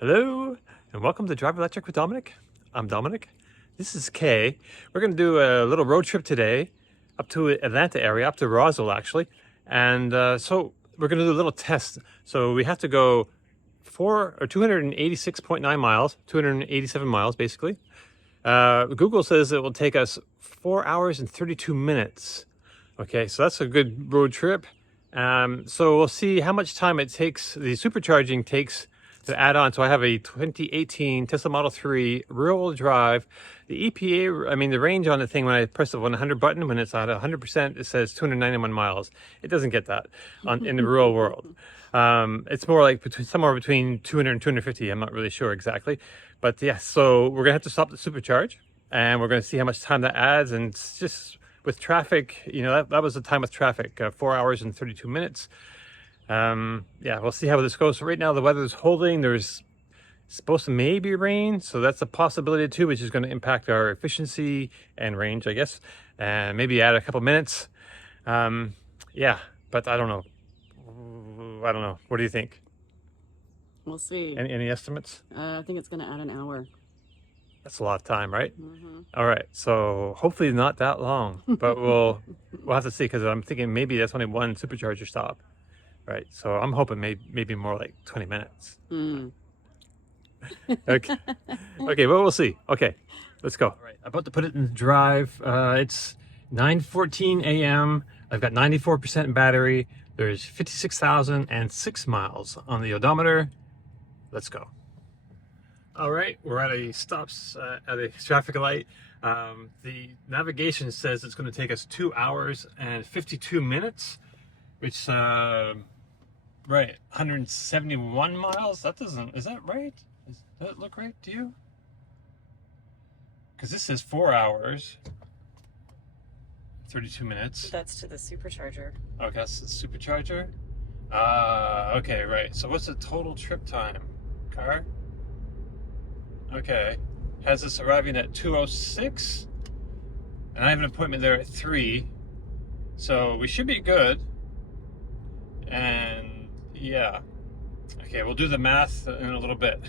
Hello, and welcome to Drive Electric with Dominic. I'm Dominic. This is Kay. We're going to do a little road trip today up to Atlanta area, up to Roswell actually. And so we're going to do a little test. So we have to go 286.9 miles, 287 miles basically. Google says it will take us 4 hours and 32 minutes. Okay, so that's a good road trip. So we'll see how much time it takes, the supercharging takes to add on. So I have a 2018 Tesla Model 3 rear-wheel drive. The EPA, I mean, the range on the thing, when I press the 100 button, when it's at 100%, it says 291 miles. It doesn't get that in the real world. It's more like somewhere between 200 and 250. I'm not really sure exactly. But yeah, so we're going to have to stop the supercharge, and we're going to see how much time that adds. And it's just with traffic, you know, that was the time with traffic, 4 hours and 32 minutes. Yeah, we'll see how this goes. So right now the weather is holding. There's supposed to maybe rain, so that's a possibility too, which is going to impact our efficiency and range, I guess, and maybe add a couple minutes. Yeah, but I don't know. What do you think? We'll see. Any estimates? I think it's going to add an hour. That's a lot of time, right? Mm-hmm. All right, so hopefully not that long, but we'll have to see, because I'm thinking maybe that's only one supercharger stop. Right, so I'm hoping maybe more like 20 minutes. Okay, okay, well, we'll see. Okay, let's go. All right, about to put it in drive. It's 9:14 a.m. I've got 94% battery. There's 56,006 miles on the odometer. Let's go. All right, we're at a at a traffic light. The navigation says it's going to take us 2 hours and 52 minutes, which right, 171 miles. Is that right? Does that look right to you? Because this says 4 hours, 32 minutes. That's to the supercharger. Okay, that's the supercharger. Okay, right. So what's the total trip time, car? Okay, has this arriving at 2:06, and I have an appointment there at 3, so we should be good. And yeah, okay, we'll do the math in a little bit.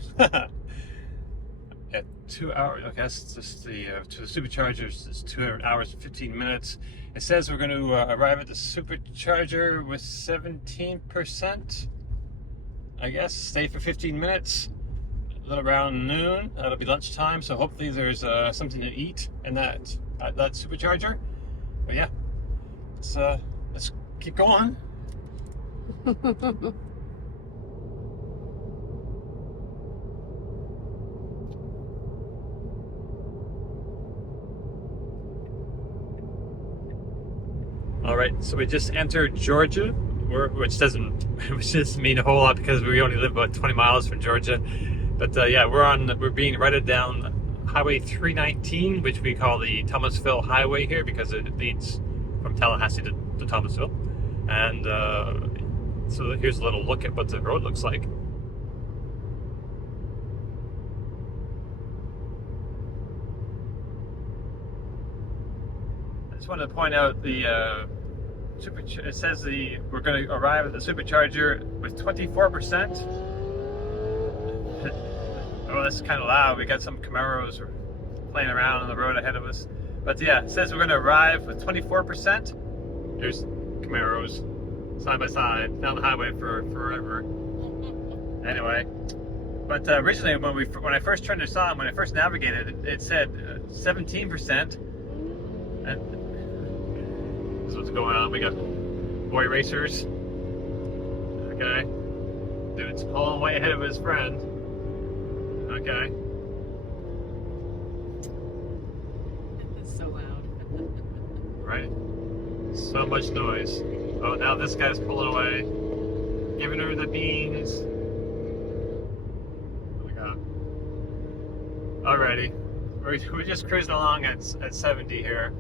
At 2 hours, okay, that's just to the superchargers, it's 2 hours and 15 minutes. It says we're going to arrive at the supercharger with 17%, I guess, stay for 15 minutes, a little around noon. That'll be lunchtime, so hopefully there's something to eat in that supercharger. But yeah, let's keep going. All right, so we just entered Georgia, which doesn't mean a whole lot because we only live about 20 miles from Georgia. But yeah, we're being routed down Highway 319, which we call the Thomasville Highway here because it leads from Tallahassee to Thomasville. And so here's a little look at what the road looks like. I just wanted to point out it says we're going to arrive at the supercharger with 24%. Oh, that's kind of loud. We got some Camaros playing around on the road ahead of us. But yeah, it says we're going to arrive with 24%. There's Camaros side by side down the highway for forever. Anyway, but originally when I first turned this on, when I first navigated, it said 17%. And this is what's going on. We got boy racers. Okay, dude's pulling way ahead of his friend. Okay. It's so loud. Right. So much noise. Oh, now this guy's pulling away, giving her the beans. Oh my god. Alrighty. We're just cruising along at 70 here.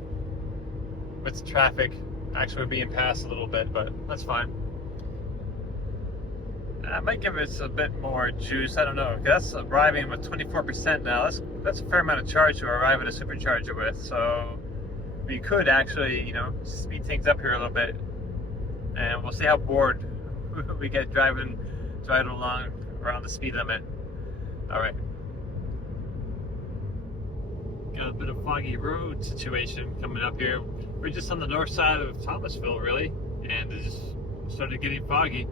With the traffic. Actually, we're being passed a little bit, but that's fine. I might give us a bit more juice. I don't know. That's arriving with 24% now. That's a fair amount of charge to arrive at a supercharger with. So we could actually, you know, speed things up here a little bit, and we'll see how bored we get driving along around the speed limit. All right. Got a bit of foggy road situation coming up here. We're just on the north side of Thomasville, really, and it just started getting foggy.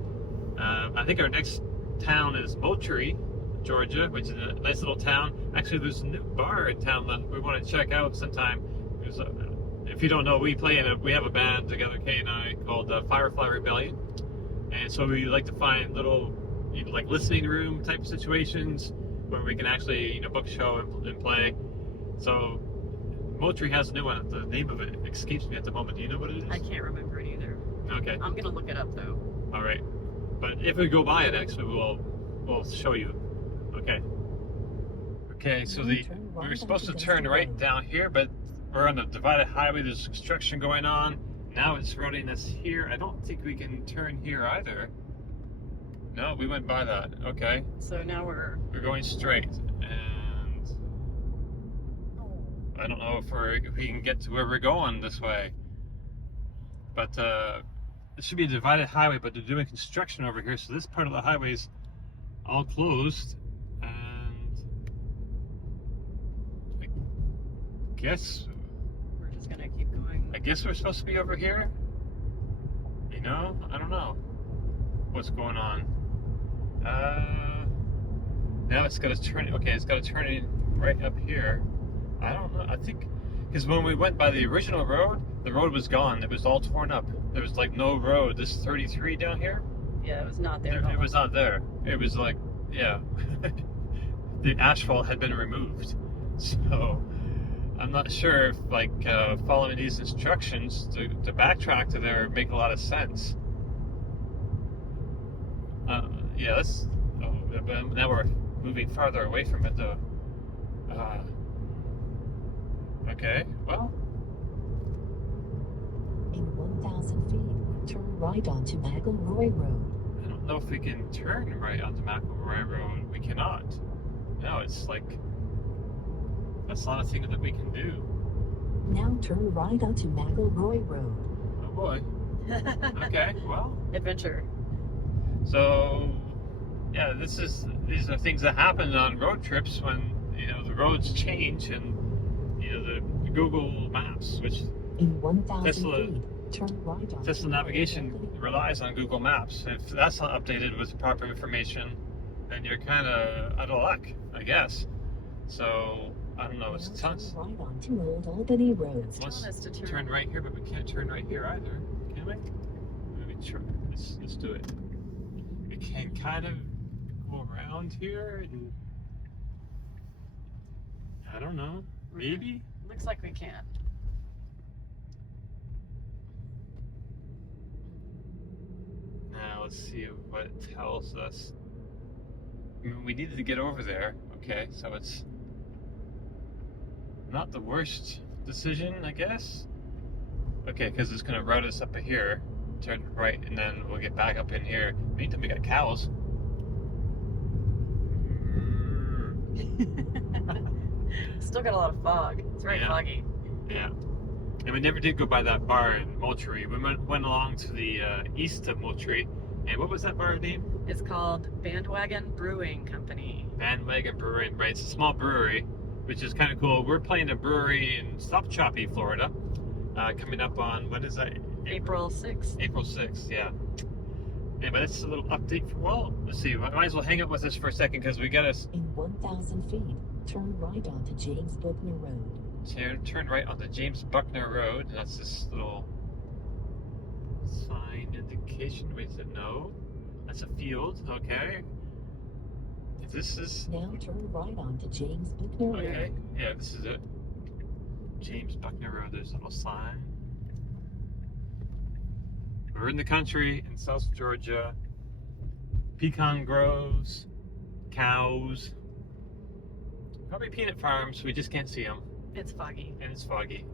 I think our next town is Moultrie, Georgia, which is a nice little town. Actually, there's a new bar in town that we want to check out sometime. If you don't know, we have a band together, Kay and I, called Firefly Rebellion, and so we like to find little, like listening room type situations where we can actually, book a show and play. So Moultrie has a new one. The name of it escapes me at the moment. Do you know what it is? I can't remember it either. Okay. I'm gonna look it up though. All right. But if we go by it, actually, we'll show you. Okay. Okay. So we were supposed to turn right down here, but we're on a divided highway. There's construction going on. Now it's running us here. I don't think we can turn here either. No, we went by that. Okay. So now we're going straight, and I don't know if we can get to where we're going this way. But it should be a divided highway, but they're doing construction over here, so this part of the highway is all closed. And I guess we're just gonna keep going. I guess we're supposed to be over here. I don't know what's going on. Now it's got to turn. Okay, it's got to turn in right up here. I don't know. I think because when we went by the original road, the road was gone. It was all torn up. There was like no road. This 33 down here. Yeah, it was not there. It was not there. It was like, yeah, the asphalt had been removed. So I'm not sure if following these instructions to backtrack to there make a lot of sense. Yeah, that's. Oh, but now we're moving farther away from it, though. Okay, well. In 1,000 feet, turn right onto McElroy Road. I don't know if we can turn right onto McElroy Road. We cannot. No, it's like that's not a thing that we can do. Now turn right onto McElroy Road. Oh boy. Okay, well. Adventure. So, yeah, these are things that happen on road trips when the roads change and the Google Maps, which in 1,000 feet, turn right onto Tesla navigation relies on Google Maps. If that's not updated with proper information, then you're kind of out of luck, I guess. So I don't know. It's tons. Right onto Old Albany Road. It's telling us to turn right here, but we can't turn right here either, can we? Maybe sure. Let's do it. We can kind of go around here, and I don't know. Maybe. Looks like we can. Now let's see what it tells us. I mean, we needed to get over there. Okay, so it's not the worst decision, I guess. Okay, because it's going to route us up here, turn right, and then we'll get back up in here. Meantime, we got cows. Still got a lot of fog. It's very foggy. Yeah. And we never did go by that bar in Moultrie. We went along to the east of Moultrie. And what was that bar name? It's called Bandwagon Brewing Company. Bandwagon Brewing, right. It's a small brewery, which is kind of cool. We're playing a brewery in South Choppy, Florida, coming up on, what is that? April 6th. April 6th, yeah. Anyway, that's a little update for, well, let's see. Might as well hang up with us for a second because we got us. In 1,000 feet, turn right onto James Buckner Road. Turn right onto James Buckner Road. That's this little sign indication. Wait, is it no? That's a field, okay. If this is. Now turn right onto James Buckner Road. Okay, yeah, this is it. James Buckner Road, there's a little sign. We're in the country in South Georgia. Pecan groves, cows, probably peanut farms. We just can't see them. It's foggy. And it's foggy.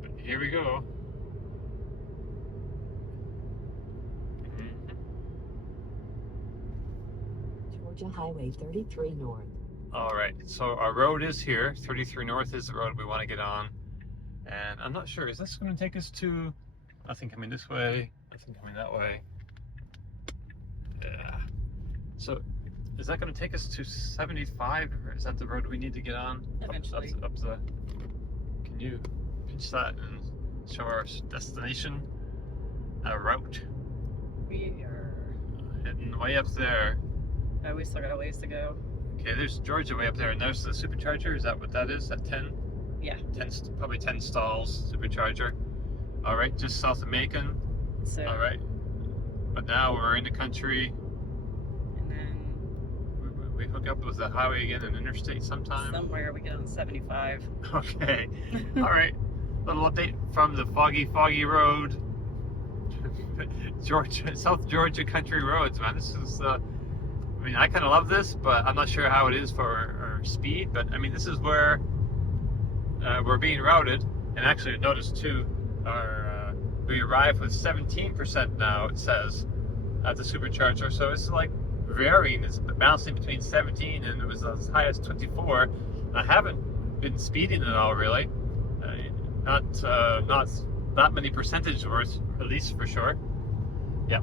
But here we go. Georgia Highway 33 North. All right, so our road is here. 33 North is the road we want to get on. And I'm not sure, is this going to take us to, nothing coming this way, nothing coming that way. Yeah. So is that going to take us to 75? Or is that the road we need to get on? Eventually. Up the. Can you pinch that and show our destination route? We are. Heading way up there. Oh, we still got a ways to go. Okay, there's Georgia way up there, and there's the supercharger. Is that what that is? At 10? Yeah. 10, probably 10 stalls supercharger. All right, just south of Macon. So. All right, but now we're in the country. And then We hook up with the highway again, an interstate sometime. somewhere we get on 75. Okay. All right. Little update from the foggy road. Georgia, South Georgia country roads, man. This is, I mean, I kind of love this, but I'm not sure how it is for our speed. But I mean, this is where we're being routed. And actually, notice too, we arrive with 17% now, it says, at the supercharger. So it's like varying. It's bouncing between 17 and it was as high as 24. I haven't been speeding at all, really. Not that many percentage worth, at least for sure. Yeah,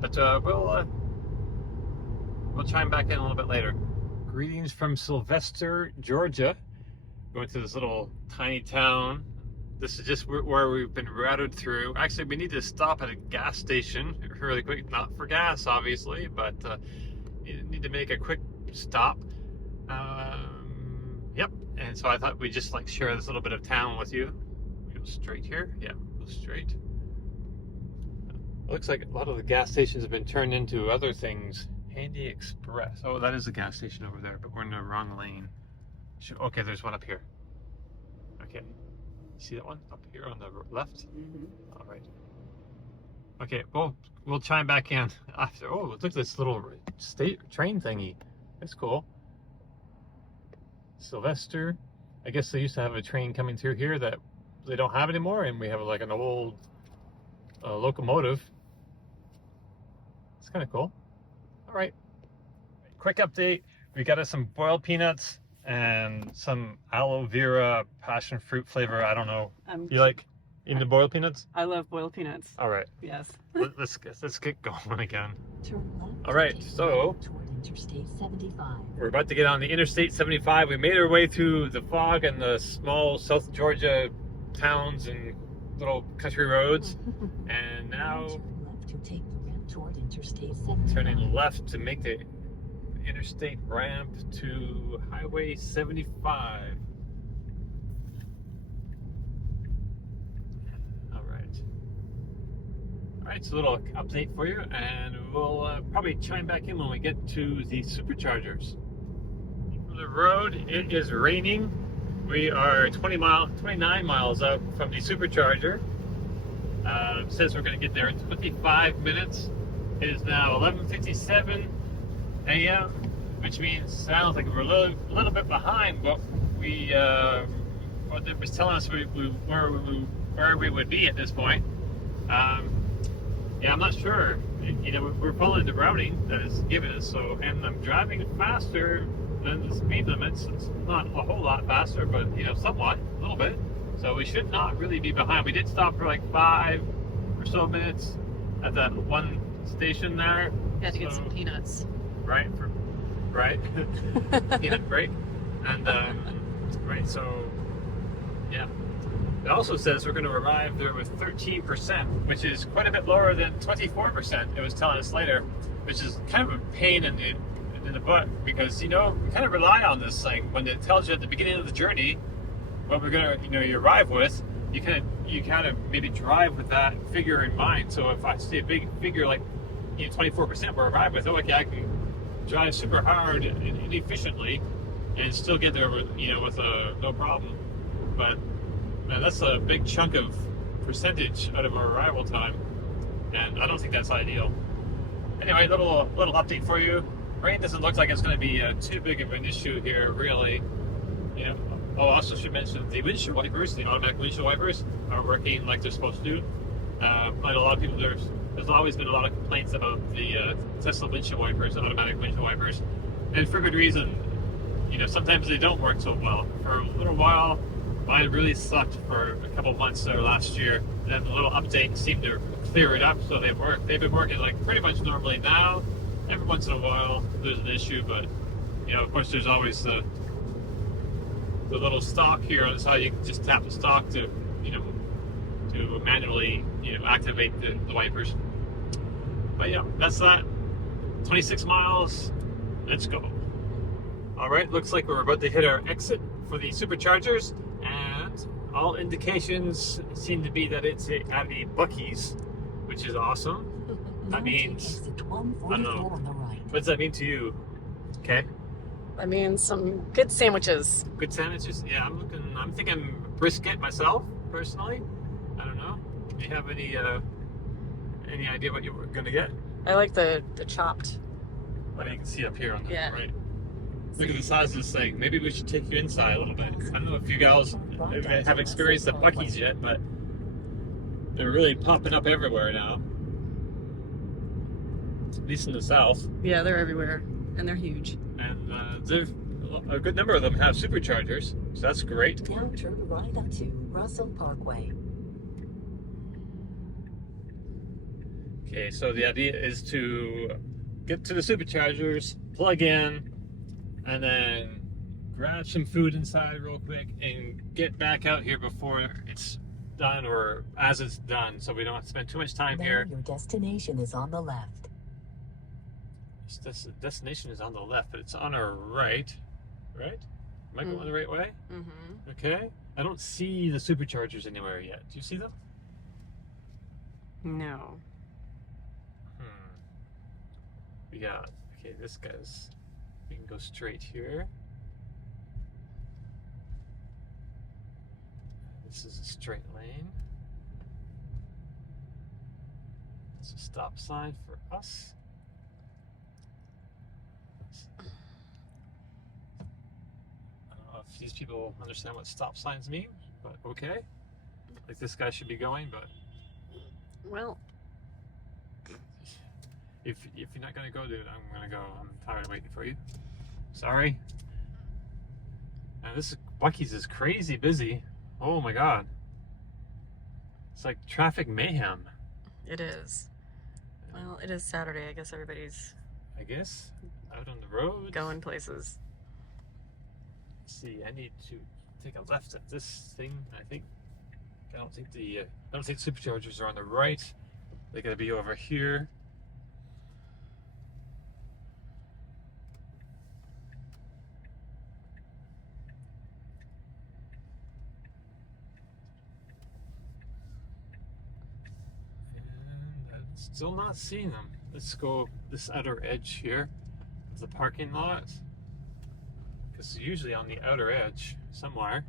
but we'll chime back in a little bit later. Greetings from Sylvester, Georgia. Going to this little tiny town. This is just where we've been routed through. Actually, we need to stop at a gas station really quick. Not for gas, obviously, but you need to make a quick stop. Yep. And so I thought we'd just like share this little bit of town with you. We go straight here. Yeah, go straight. It looks like a lot of the gas stations have been turned into other things. Handy Express. Oh, that is a gas station over there, but we're in the wrong lane. Okay, there's one up here. Okay. See that one up here on the left? Mm-hmm. All right. Okay, well, we'll chime back in after. Oh, look at this little state train thingy. That's cool. Sylvester. I guess they used to have a train coming through here that they don't have anymore, and we have like an old locomotive. It's kind of cool. All right. Quick update. We got us some boiled peanuts and some aloe vera passion fruit flavor. I don't know. You like in the boiled peanuts? I love boiled peanuts. All right. Yes. Let's get going again. Turn left. All right, to take so right toward Interstate 75. we're about to get on the Interstate 75. We made our way through the fog and the small South Georgia towns and little country roads, and now Turn left to take the ramp toward Interstate 75. turning left to make the interstate ramp to Highway 75. All right, so a little update for you, and we'll probably chime back in when we get to the superchargers. From the road, it is raining. We are 29 miles out from the supercharger. It says we're going to get there in 25 minutes. It is now 11:57 a.m., which means sounds like we're a little bit behind what it was telling us where we would be at this point. Yeah, I'm not sure. You know, we're following the routing that is given us, so, and I'm driving faster than the speed limits. It's not a whole lot faster, but you know, somewhat, a little bit. So we should not really be behind. We did stop for like 5 or so minutes at that one station there. Had to get some peanuts. Right, right. Peanut break. And right, so yeah. It also says we're going to arrive there with 13%, which is quite a bit lower than 24%. It was telling us later, which is kind of a pain in the butt, because you know we kind of rely on this thing when it tells you at the beginning of the journey what we're going to you arrive with. You kind of maybe drive with that figure in mind. So if I see a big figure like 24% we're arrived with, okay, I can drive super hard and efficiently and still get there with no problem. But man, that's a big chunk of percentage out of our arrival time, and I don't think that's ideal. Anyway, little update for you. Rain doesn't look like it's going to be too big of an issue here, really. You know, I also should mention the windshield wipers, the automatic windshield wipers, are working like they're supposed to. Like a lot of people, there's always been a lot of complaints about the Tesla windshield wipers, automatic windshield wipers, and for good reason. You know, sometimes they don't work so well. For a little while, mine really sucked for a couple months there last year, and then the little update seemed to clear it up, so they've been working like pretty much normally now. every once in a while there's an issue, but you know, of course, there's always the little stalk here on the side. You can just tap the stalk to, you know, to manually, you know, activate the wipers. But yeah, that's that. 26 miles. Let's go. All right, looks like we're about to hit our exit for the superchargers, and all indications seem to be that it's at the Buc-ee's, which is awesome. That means, I don't know, what does that mean to you? Okay. I mean, some good sandwiches. Good sandwiches? Yeah, I'm thinking brisket myself, personally. I don't know. Do you have any idea what you're gonna get? I like the chopped. Well, you can see up here on the right. Look at the size of this thing. Maybe we should take you inside a little bit. I don't know if you guys have experienced the Buc-ee's yet, but they're really popping up everywhere now. At least in the South. Yeah, they're everywhere, and they're huge. And a good number of them have superchargers, so that's great. Now turn right onto Russell Parkway. Okay, so the idea is to get to the superchargers, plug in, and then grab some food inside real quick and get back out here before it's done or as it's done, so we don't have to spend too much time Now here. your destination is on the left. This destination is on the left, but it's on our right. Right? Am I going the right way? Mm-hmm. Okay. I don't see the superchargers anywhere yet. Do you see them? No. We got, okay, this guy's, we can go straight here. This is a straight lane. It's a stop sign for us. I don't know if these people understand what stop signs mean, but okay. Like this guy should be going, but Well, if you're not gonna go, dude, I'm gonna go. I'm tired of waiting for you. Sorry. And this Buc-ee's is crazy busy. Oh my god. It's like traffic mayhem. it is. Well, it is Saturday. I guess everybody's I guess out on the road. going places. Let's see, I need to take a left at this thing. I think I don't think superchargers are on the right. They gotta be over here. Still not seeing them. Let's go this outer edge here of the parking lot, because usually on the outer edge somewhere.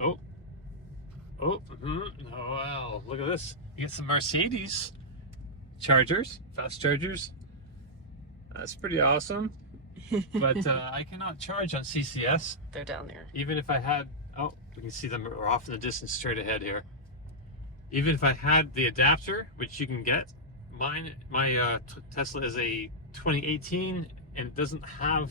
Oh, oh, oh wow! Look at this. You get some Mercedes chargers, fast chargers. That's pretty awesome. But I cannot charge on CCS. They're down there. Even if I had, oh, we can see them off in the distance straight ahead here. Even if I had the adapter, which you can get, my Tesla is a 2018 and it doesn't have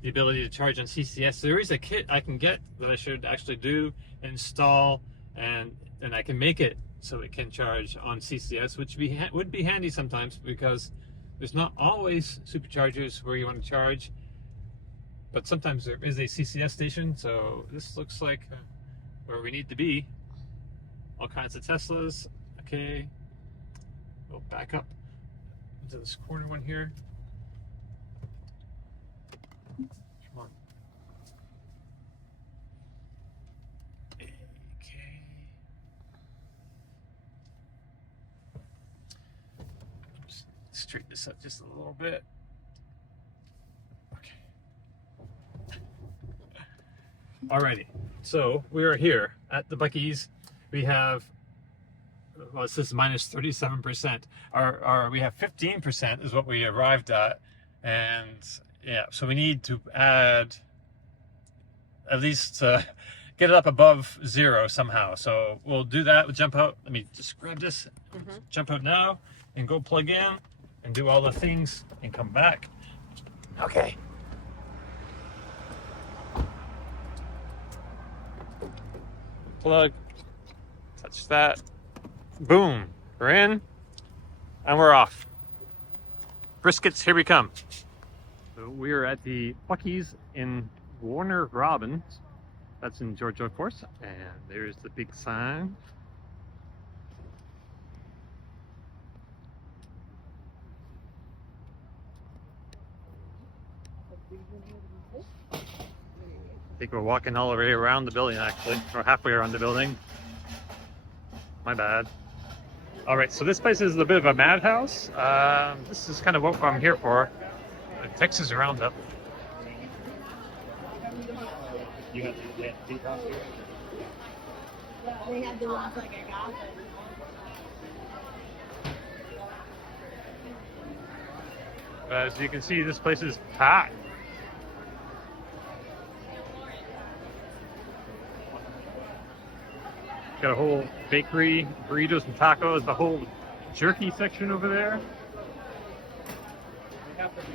the ability to charge on CCS. There is a kit I can get that I should actually do, install, and I can make it so it can charge on CCS, which would be handy sometimes because there's not always superchargers where you want to charge, but sometimes there is a CCS station. So this looks like where we need to be. All kinds of Teslas. Okay. We'll back up into this corner one here. Come on. Okay. Just straighten this up just a little bit. Okay. Alrighty. So we are here at the Buc-ee's. We have, well, it says minus 37%. We have 15% is what we arrived at. And yeah, so we need to add, at least get it up above 0 somehow. So we'll do that. We'll jump out. Let me just grab this, jump out now and go plug in and do all the things and come back. Okay. Plug. Touch that. Boom. We're in. And we're off. Briskets, here we come. So we are at the Buc-ee's in Warner Robins. That's in Georgia, of course. And there's the big sign. I think we're walking all the way around the building, actually, or halfway around the building. My bad. All right, so this place is a bit of a madhouse. This is kind of what I'm here for. The Texas Roundup. You got the house here? They had the ones like I got them. As you can see, this place is packed. Got a whole bakery, burritos and tacos, the whole jerky section over there.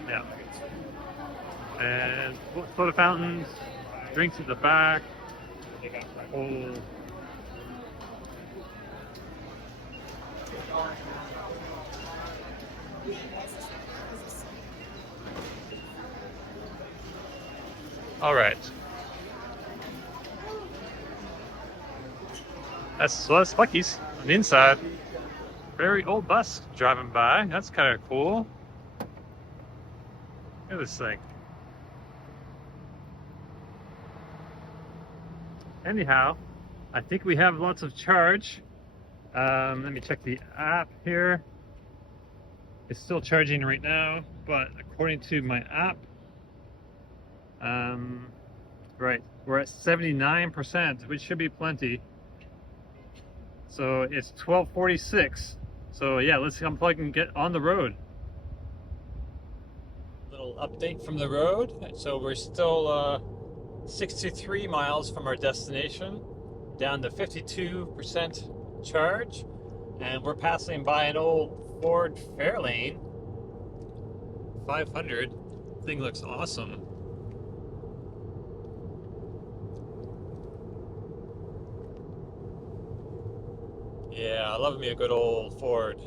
Yeah. And soda fountains, drinks at the back. They got the whole. All right. That's Buc-ee's on the inside. Very old bus driving by. That's kind of cool. Look at this thing. Anyhow, I think we have lots of charge. Let me check the app here. It's still charging right now, but according to my app, right, we're at 79%, which should be plenty. So it's 12:46. So yeah, let's unplug and get on the road. Little update from the road. So we're still 63 miles from our destination, down to 52% charge, and we're passing by an old Ford Fairlane 500. Thing looks awesome. Yeah, I love me a good old Ford.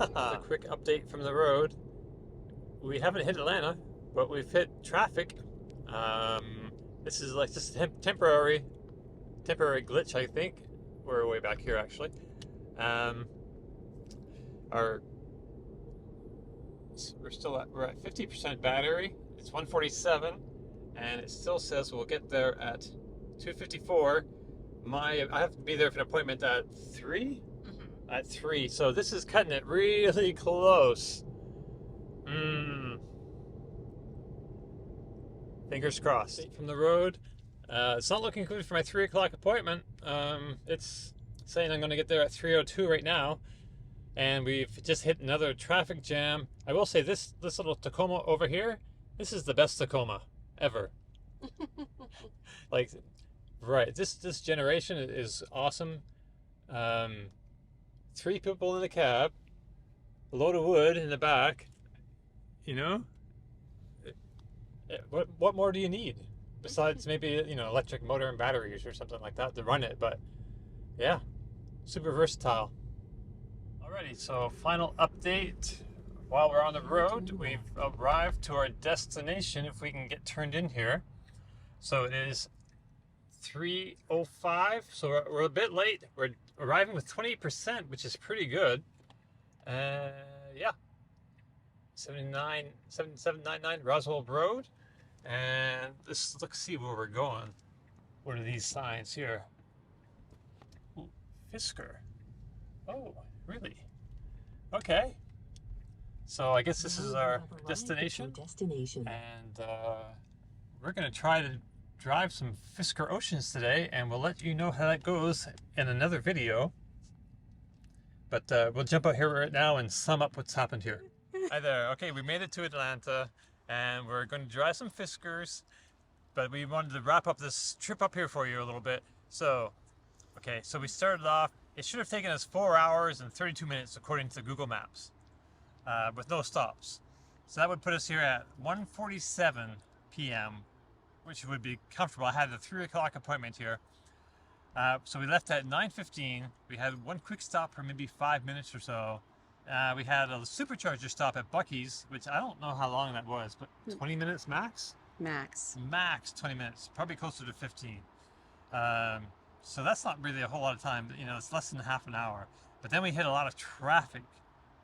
A quick update from the road. We haven't hit Atlanta, but we've hit traffic. This is like just a temporary glitch, I think. We're way back here, actually. We're at 50% battery. It's 147, and it still says we'll get there at 2:54. I have to be there for an appointment at 3? Mm-hmm. At 3, so this is cutting it really close. Fingers crossed. From the road, it's not looking good for my 3 o'clock appointment. It's saying I'm going to get there at 3:02 right now, and we've just hit another traffic jam. I will say this little Tacoma over here, this is the best Tacoma ever. Like, right, this generation is awesome. 3 people in the cab, a load of wood in the back. You know, what more do you need besides maybe electric motor and batteries or something like that to run it? But yeah, super versatile. Alrighty, so final update. While we're on the road, we've arrived to our destination. If we can get turned in here, so it is 3:05, so we're a bit late. We're arriving with 28%, which is pretty good. Yeah, 7799 Roswell Road, and let's see where we're going. What are these signs here? Ooh, Fisker. Oh, really? Okay. So I guess this is our destination, and we're gonna try to drive some Fisker Oceans today, and we'll let you know how that goes in another video. But we'll jump out here right now and sum up what's happened here. Hi there. Okay, we made it to Atlanta, and we're going to drive some Fiskers, but we wanted to wrap up this trip up here for you a little bit. So, okay, so we started off. It should have taken us 4 hours and 32 minutes according to Google Maps, with no stops. So that would put us here at 1:47 p.m., which would be comfortable. I had a 3 o'clock appointment here. So we left at 9:15. We had one quick stop for maybe 5 minutes or so, We had a supercharger stop at Buc-ee's, which I don't know how long that was, but 20 minutes max? Max. Max 20 minutes, probably closer to 15. So that's not really a whole lot of time. You know, it's less than half an hour. But then we hit a lot of traffic,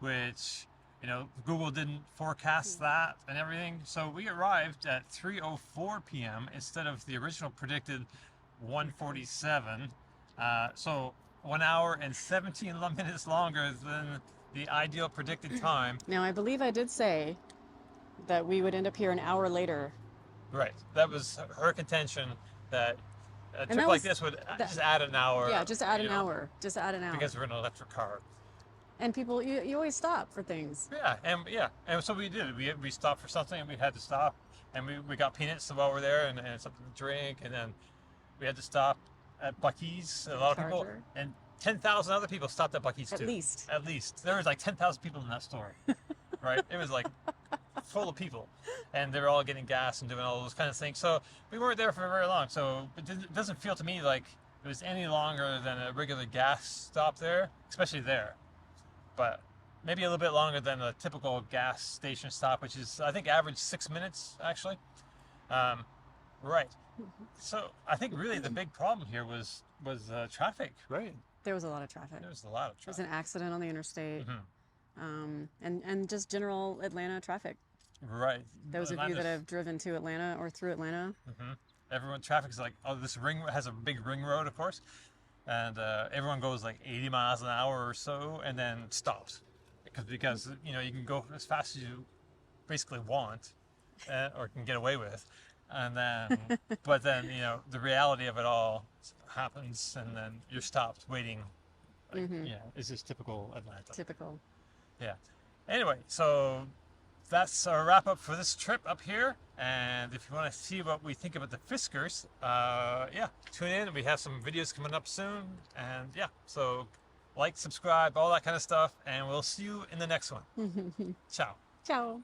which, you know, Google didn't forecast that and everything. So we arrived at 3:04 p.m. instead of the original predicted 1:47. So 1 hour and 17 minutes longer than the ideal predicted time. Now, I believe I did say that we would end up here an hour later. Right. That was her contention, that a trip that like was- this would that- just add an hour. Yeah, just add you an know, hour. Just add an hour. Because we're in an electric car. And people, you always stop for things. And so we did. We stopped for something, and we had to stop, and we got peanuts while we're there, and something to drink, and then we had to stop at Buc-ee's. A lot of people, Charger. and 10,000 other people stopped at Buc-ee's At too. least. At least there was like 10,000 people in that store, right? It was like full of people, and they were all getting gas and doing all those kind of things. So we weren't there for very long. So it doesn't feel to me like it was any longer than a regular gas stop there, especially there. But maybe a little bit longer than a typical gas station stop, which is, I think, average 6 minutes, actually. Right. So I think really the big problem here was traffic, right? There was a lot of traffic. There was a lot of There was traffic. an accident on the interstate. Mhm. And just general Atlanta traffic. Right. Those of you that Atlanta's- have driven to Atlanta or through Atlanta, Everyone, traffic is like, oh, this ring has a big ring road, of course, and everyone goes like 80 miles an hour or so, and then stops because you know you can go as fast as you basically want, or can get away with, and then but then you know the reality of it all happens, and then you're stopped waiting. Like, yeah, it's just typical Atlanta. typical. Yeah. Anyway, so that's our wrap up for this trip up here. And if you want to see what we think about the Fiskars, yeah, tune in. We have some videos coming up soon. And yeah, so like, subscribe, all that kind of stuff. And we'll see you in the next one. Ciao. Ciao.